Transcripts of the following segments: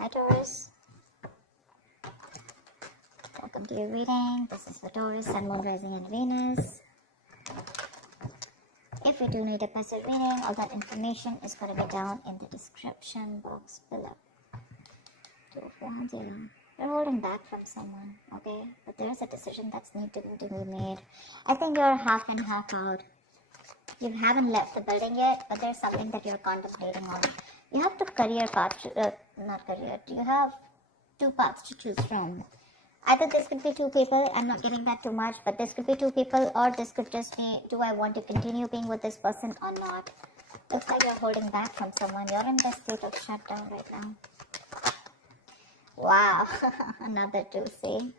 Hi Taurus, welcome to your reading. This is for Taurus, Sun, Moon, Rising and Venus. If you do need a passive reading, all that information is going to be down in the description box below. Two of Wands, you're holding back from someone, okay? But there's a decision that's need to be made. I think you're half in, half out. You haven't left the building yet, but there's something that you're contemplating on. You have two career paths, you have two paths to choose from. Either this could be two people, I'm not getting that too much, but this could be two people, or this could just be, do I want to continue being with this person or not? Looks like you're holding back from someone. You're in the state of shutdown right now. Wow, another two, see?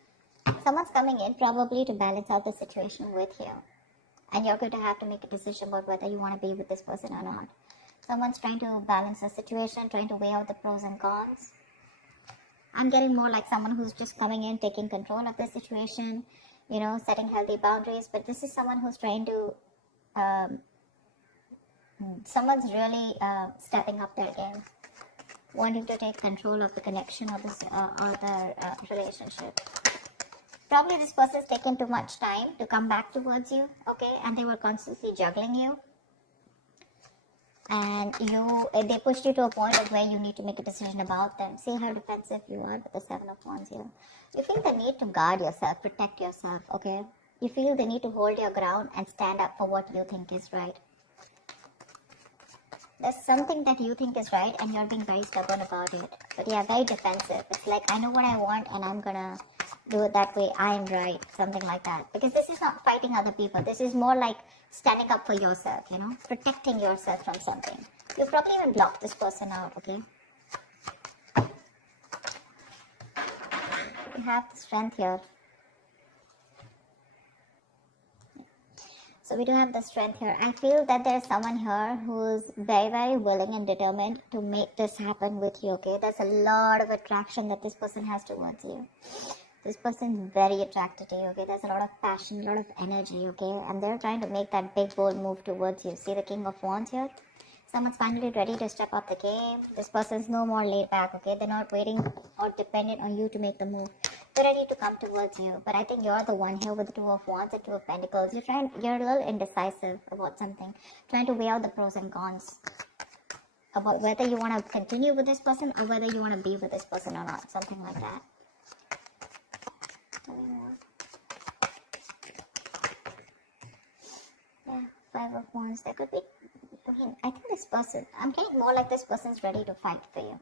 Someone's coming in probably to balance out the situation with you. And you're going to have to make a decision about whether you want to be with this person or not. Someone's trying to balance the situation, trying to weigh out the pros and cons. I'm getting more like someone who's just coming in, taking control of the situation, setting healthy boundaries. But this is someone who's trying to, someone's really stepping up their game, wanting to take control of the connection or the relationship. Probably this person's taken too much time to come back towards you, okay? And they were constantly juggling you. And they pushed you to a point of where you need to make a decision about them. See how defensive you are with the Seven of Wands here. You feel the need to guard yourself, protect yourself, okay? You feel the need to hold your ground and stand up for what you think is right. There's something that you think is right and you're being very stubborn about it. But yeah, very defensive. It's like, I know what I want and I'm gonna do it that way. I'm right. Something like that. Because this is not fighting other people. This is more like standing up for yourself, protecting yourself from something. You probably even blocked this person out, okay? You have the strength here. So we do have the strength here. I feel that there's someone here who's very, very willing and determined to make this happen with you, okay? There's a lot of attraction that this person has towards you. This person is very attracted to you, okay? There's a lot of passion, a lot of energy, okay? And they're trying to make that big, bold move towards you. See the King of Wands here? Someone's finally ready to step up the game. This person's no more laid back, okay? They're not waiting or dependent on you to make the move. They're ready to come towards you. But I think you're the one here with the Two of Wands and Two of Pentacles. You're a little indecisive about something. Trying to weigh out the pros and cons. About whether you want to continue with this person or whether you want to be with this person or not. Something like that. Yeah, Five of Wands. There could be, I think this person, I'm getting more like this person's ready to fight for you.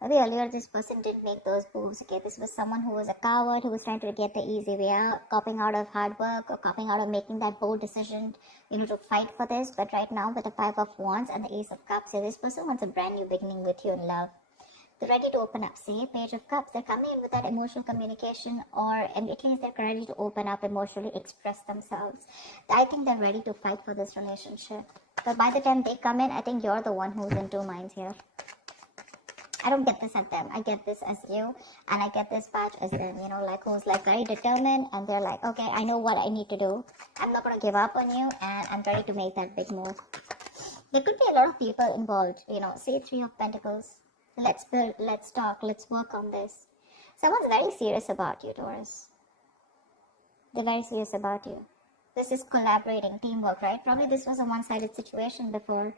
Maybe earlier this person didn't make those moves, okay? This was someone who was a coward, who was trying to get the easy way out, copying out of hard work or copying out of making that bold decision, to fight for this. But right now with the Five of Wands and the Ace of Cups, this person wants a brand new beginning with you in love. They're ready to open up. See, Page of Cups. They're coming in with that emotional communication, or at least they're ready to open up emotionally, express themselves. I think they're ready to fight for this relationship. But by the time they come in, I think you're the one who's in two minds here. I don't get this at them. I get this as you, and I get this patch as them, who's very determined, and they're like, okay, I know what I need to do. I'm not going to give up on you, and I'm ready to make that big move. There could be a lot of people involved, see Three of Pentacles. Let's build, let's talk, let's work on this. Someone's very serious about you, Taurus. They're very serious about you. This is collaborating, teamwork, right? Probably this was a one-sided situation before.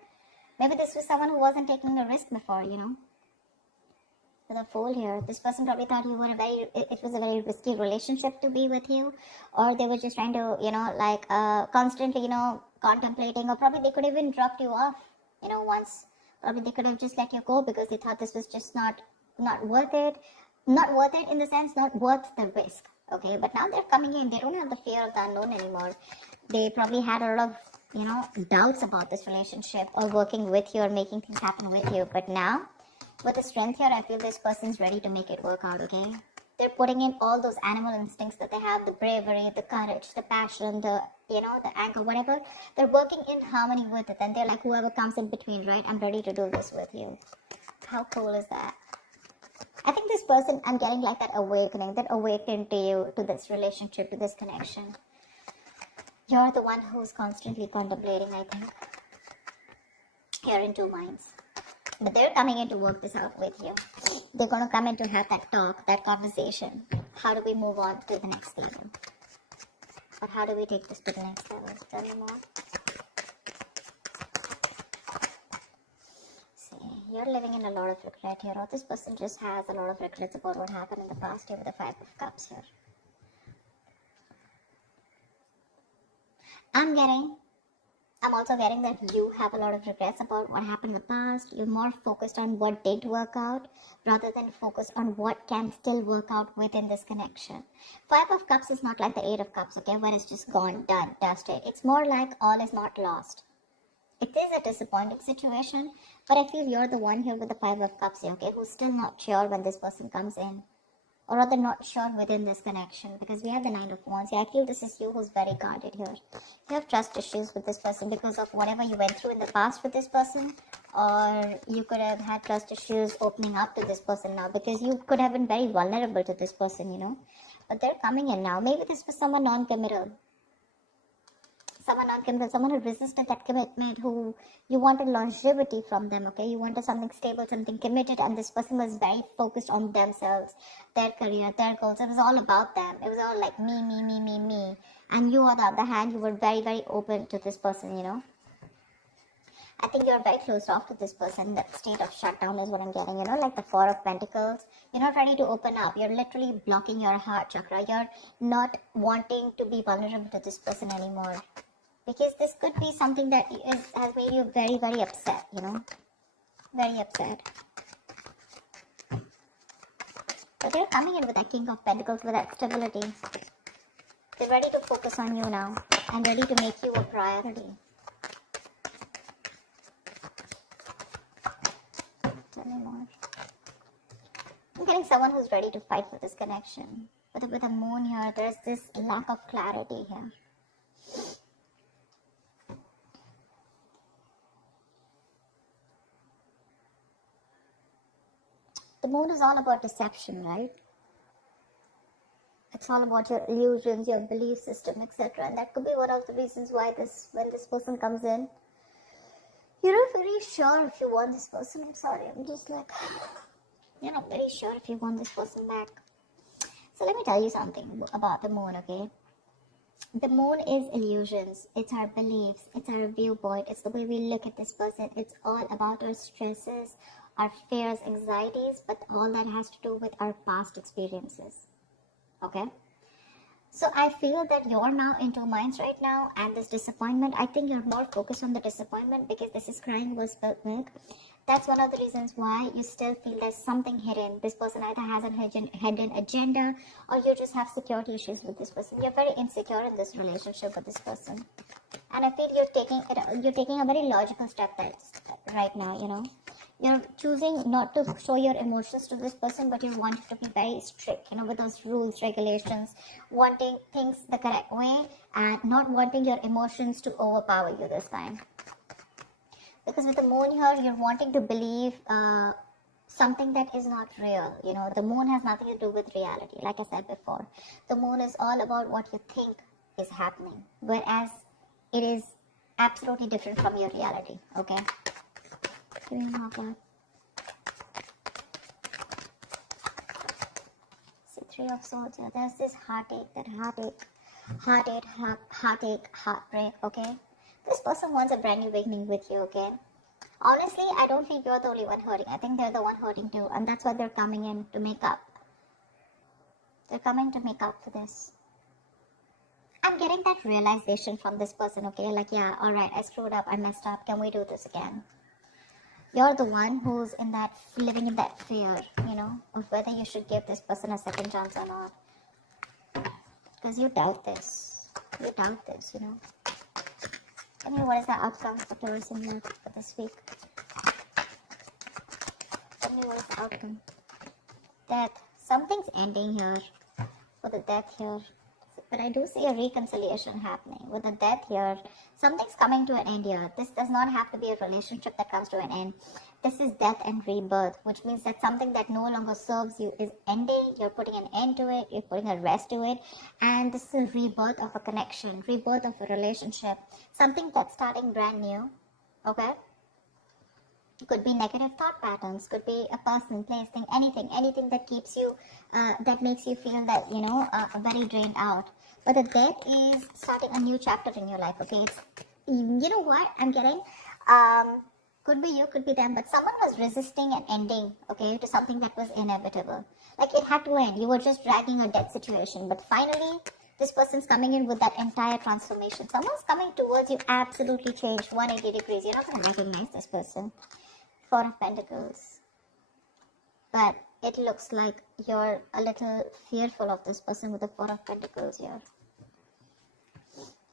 Maybe this was someone who wasn't taking a risk before, With a Fool here, this person probably thought you were it was a very risky relationship to be with you. Or they were just trying to, constantly, contemplating. Or probably they could even dropped you off, once. Probably they could have just let you go because they thought this was just not worth it. Not worth it in the sense, not worth the risk. Okay, but now they're coming in. They don't have the fear of the unknown anymore. They probably had a lot of, doubts about this relationship or working with you or making things happen with you. But now, with the strength here, I feel this person's ready to make it work out, okay? They're putting in all those animal instincts that they have, the bravery, the courage, the passion, the anger, whatever. They're working in harmony with it. And they're like, whoever comes in between, right? I'm ready to do this with you. How cool is that? I think this person, I'm getting like that awakening, that awakened to you, to this relationship, to this connection. You're the one who's constantly contemplating, I think. You're in two minds. But they're coming in to work this out with you. They're going to come in to have that talk, that conversation. How do we move on to the next level? Or how do we take this to the next level? Tell me more. See, you're living in a lot of regret here. Or this person just has a lot of regrets about what happened in the past here with the Five of Cups here. I'm also getting that you have a lot of regrets about what happened in the past. You're more focused on what did work out rather than focused on what can still work out within this connection. Five of Cups is not like the Eight of Cups, okay, when it's just gone, done, dusted. It's more like all is not lost. It is a disappointing situation, but I feel you're the one here with the Five of Cups here, okay, who's still not sure when this person comes in. Or rather not sure within this connection, because we have the Nine of Wands. Yeah, I feel this is you who's very guarded here. You have trust issues with this person because of whatever you went through in the past with this person, or you could have had trust issues opening up to this person now because you could have been very vulnerable to this person, you know. But they're coming in now. Maybe this was someone non-committal. Someone who resisted that commitment, who you wanted longevity from them, okay? You wanted something stable, something committed, and this person was very focused on themselves, their career, their goals. It was all about them. It was all like me. And you, on the other hand, you were very, very open to this person, you know? I think you're very closed off to this person. That state of shutdown is what I'm getting, you know, like the Four of Pentacles. You're not ready to open up. You're literally blocking your heart chakra. You're not wanting to be vulnerable to this person anymore. Because this could be something that has made you very, very upset, you know. Very upset. But they're coming in with that King of Pentacles, with that stability. They're ready to focus on you now and ready to make you a priority. Tell me more. I'm getting someone who's ready to fight for this connection. But with the moon here, there's this lack of clarity here. The moon is all about deception, right? It's all about your illusions, your belief system, etc. And that could be one of the reasons why when this person comes in, you're not very sure if you want this person. I'm sorry, I'm just like, you're not very sure if you want this person back. So let me tell you something about the moon, okay? The moon is illusions. It's our beliefs. It's our viewpoint. It's the way we look at this person. It's all about our stresses, our fears, anxieties, but all that has to do with our past experiences. Okay? So I feel that you're now in two minds right now, and this disappointment, I think you're more focused on the disappointment because this is crying over spilt milk. That's one of the reasons why you still feel there's something hidden. This person either has a hidden agenda, or you just have security issues with this person. You're very insecure in this relationship with this person. And I feel you're taking a very logical step right now, you know. You're choosing not to show your emotions to this person, but you want to be very strict, you know, with those rules, regulations, wanting things the correct way and not wanting your emotions to overpower you this time. Because with the moon here, you're wanting to believe something that is not real. You know, the moon has nothing to do with reality. Like I said before, the moon is all about what you think is happening, whereas it is absolutely different from your reality, okay? Give me more card. See, Three of Swords here. There's this heartache, heartbreak, okay? This person wants a brand new beginning with you, okay? Honestly, I don't think you're the only one hurting. I think they're the one hurting too, and that's why they're coming in to make up. They're coming to make up for this. I'm getting that realization from this person, okay? Like, yeah, alright, I screwed up, I messed up, can we do this again? You're the one who's living in that fear, you know, of whether you should give this person a second chance or not. Because you doubt this. You doubt this, you know. Tell me, what is the outcome for Taurus in love for this week? Tell me, what is the outcome? Death. Something's ending here. For the death here. But I do see a reconciliation happening. With the death here, something's coming to an end here. This does not have to be a relationship that comes to an end. This is death and rebirth, which means that something that no longer serves you is ending. You're putting an end to it. You're putting a rest to it. And this is a rebirth of a connection, rebirth of a relationship. Something that's starting brand new. Okay? Could be negative thought patterns, could be a person, place, thing, anything that keeps you, that makes you feel that, very drained out. But the death is starting a new chapter in your life, okay? It's, you know what I'm getting? Could be you, could be them, but someone was resisting an ending, okay, to something that was inevitable. Like it had to end. You were just dragging a death situation, but finally, this person's coming in with that entire transformation. Someone's coming towards you, absolutely changed, 180 degrees. You're not going to recognize this person. Four of Pentacles. But it looks like you're a little fearful of this person with the Four of Pentacles here.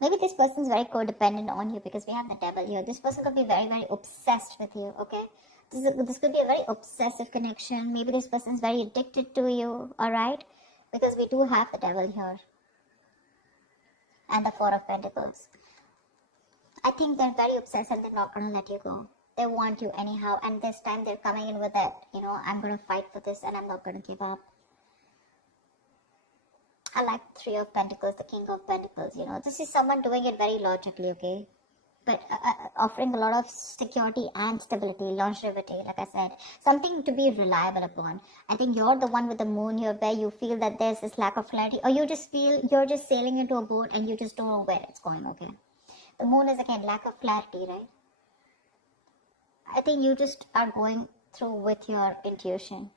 Maybe this person's very codependent on you because we have the Devil here. This person could be very, very obsessed with you, okay? This could be a very obsessive connection. Maybe this person's very addicted to you, alright? Because we do have the Devil here. And the Four of Pentacles. I think they're very obsessed and they're not going to let you go. They want you anyhow, and this time they're coming in with that, I'm going to fight for this and I'm not going to give up. I like Three of Pentacles, the King of Pentacles, This is someone doing it very logically, okay? But offering a lot of security and stability, longevity, like I said. Something to be reliable upon. I think you're the one with the moon here where you feel that there's this lack of clarity, or you just feel you're just sailing into a boat and you just don't know where it's going, okay? The moon is, again, lack of clarity, right? I think you just are going through with your intuition.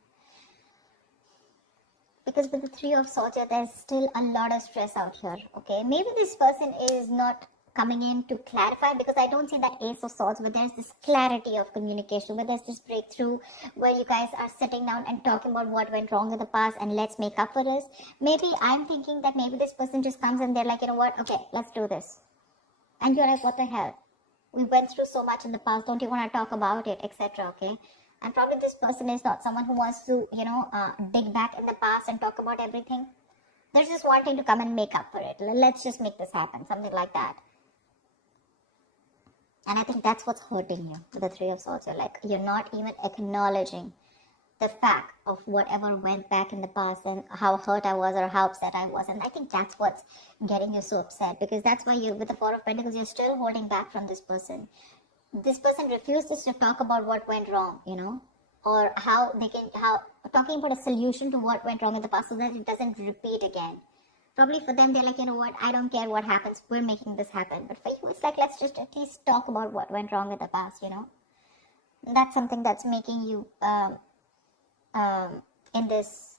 Because with the Three of Swords, there's still a lot of stress out here, okay? Maybe this person is not coming in to clarify, because I don't see that Ace of Swords where there's this clarity of communication, where there's this breakthrough, where you guys are sitting down and talking about what went wrong in the past and let's make up for this. Maybe I'm thinking that maybe this person just comes and they're like, you know what, okay, let's do this. And you're like, what the hell? We went through so much in the past, don't you want to talk about it, etc., okay? And probably this person is not someone who wants to, dig back in the past and talk about everything. They're just wanting to come and make up for it. Let's just make this happen, something like that. And I think that's what's hurting you with the Three of Swords. You're not even acknowledging the fact of whatever went back in the past and how hurt I was or how upset I was. And I think that's what's getting you so upset, because that's why you, with the Four of Pentacles, you're still holding back from this person. This person refuses to talk about what went wrong, or talking about a solution to what went wrong in the past so that it doesn't repeat again. Probably for them, they're like, you know what, I don't care what happens, we're making this happen. But for you, it's like, let's just at least talk about what went wrong in the past, That's something that's making you,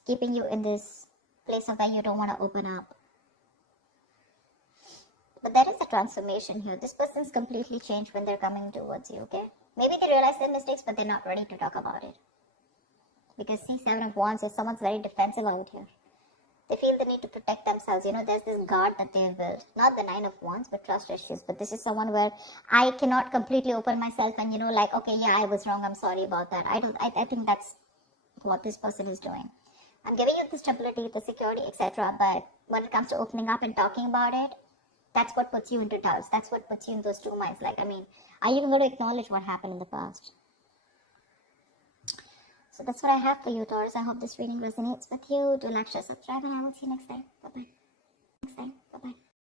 keeping you in this place of where you don't want to open up. But there is a transformation here. This person's completely changed when they're coming towards you, okay? Maybe they realize their mistakes, but they're not ready to talk about it. Because see, Seven of Wands is someone's very defensive out here. They feel the need to protect themselves. There's this guard that they've built. Not the Nine of Wands, but trust issues. But this is someone where I cannot completely open myself and, okay, yeah, I was wrong. I'm sorry about that. I think that's what this person is doing. I'm giving you the stability, the security, etc. But when it comes to opening up and talking about it, that's what puts you into doubts. That's what puts you in those two minds. Are you even going to acknowledge what happened in the past? So that's what I have for you, Taurus. I hope this reading resonates with you. Do like, share, subscribe, and I will see you next time. Bye-bye.